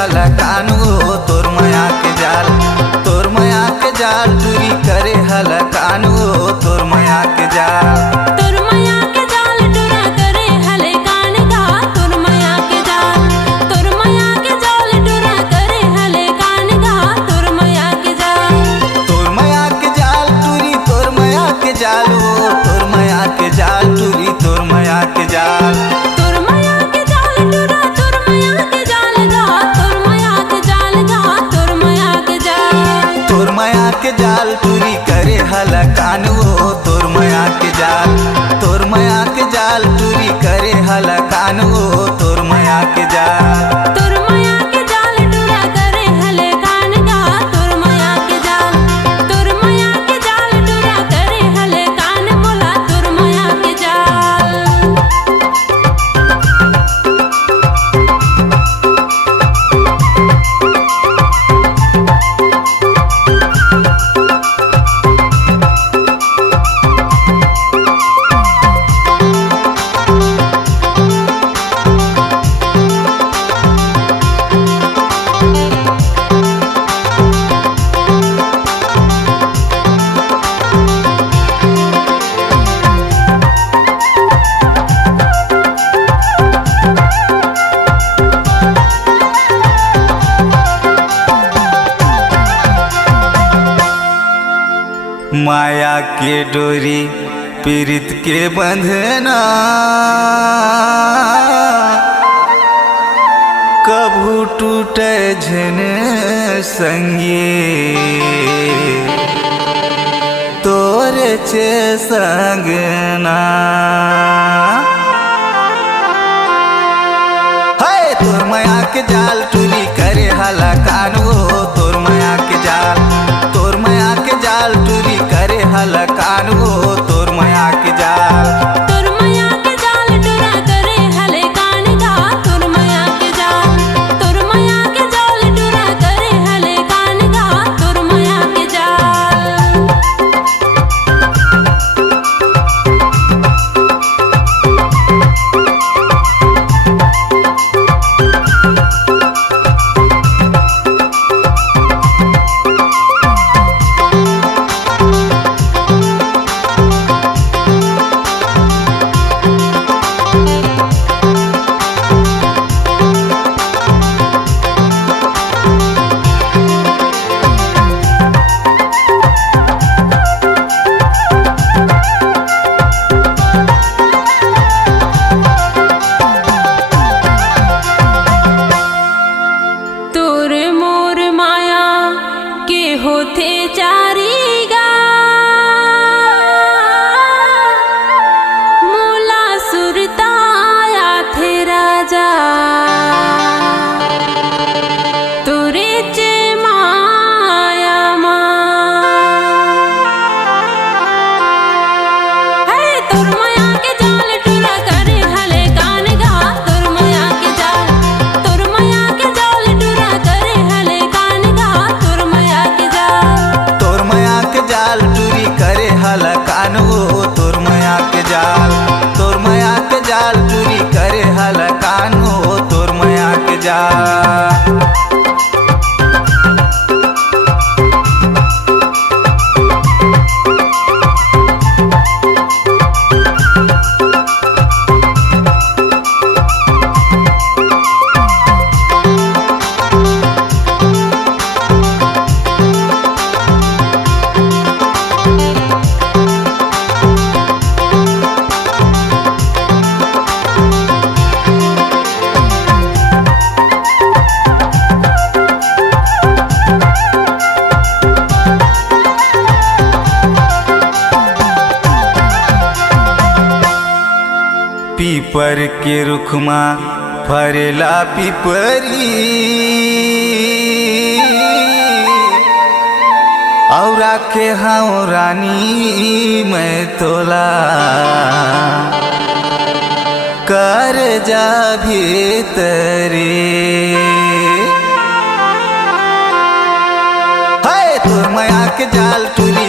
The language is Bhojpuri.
हला कानू तोर माया के जाल, तोर माया के जाल टूरी करे हला कानू तोर माया के जाल। तोर माया के जाल टूरा करे हले कान गा तोर माया के जाल, तोर माया के जाल टूरा करे हले कान गा तोर माया के जाल। तोर माया के जाल टूरी तोर माया के जाल ओ तोर माया के जाल टूरी तोर माया के जाल। तोर माया के जाल टूरा तोर माया के जाल गा तोर माया के जाल गा तोर माया के जाल। तोर माया के जाल टूरी करे हला कानू तोर माया के जाल, तोर माया के जाल टूरी करे हला कानू तोर माया के जाल। तोर माया के जाल टूरा करे हले कान गा तोर माया के जाल, तोर माया के जाल टूरा करे हले कान मोला तोर माया के जाल। माया के डोरी पीरित के बंधना कभू टूटे झन संगे, तोरे चे संगना है। तोर माया के जाल टूरी करे हला कानू तोर माया के जाल, तोर माया के जाल टूरी करे हला कानू तोर माया के जाल। तोर माया के जाल टूरा करे हले कान गा तोर माया के जाल, तोर माया के जाल टूरा करे हले कान गा तोर माया के जाल। तोर मोर माया के होथे चारी गा मोला सुरताया थे राजा, तोरे चे माया है। तोर माया के जाल टूरा करे हले कान गा तोर माया के जाल, तोर माया के जाल टूरा करे हले कान गा तोर माया के जाल। तोर माया के जाल टूरी करे हला कानू तोर माया के जाल, तोर माया के जाल टूरी करे हला कानू तोर माया के जाल। पीपर के रुखमा फरेला पिपरी और आखे हाँ रानी मैं तोला कर जा भीतरे है। तोर माया के जाल टूरी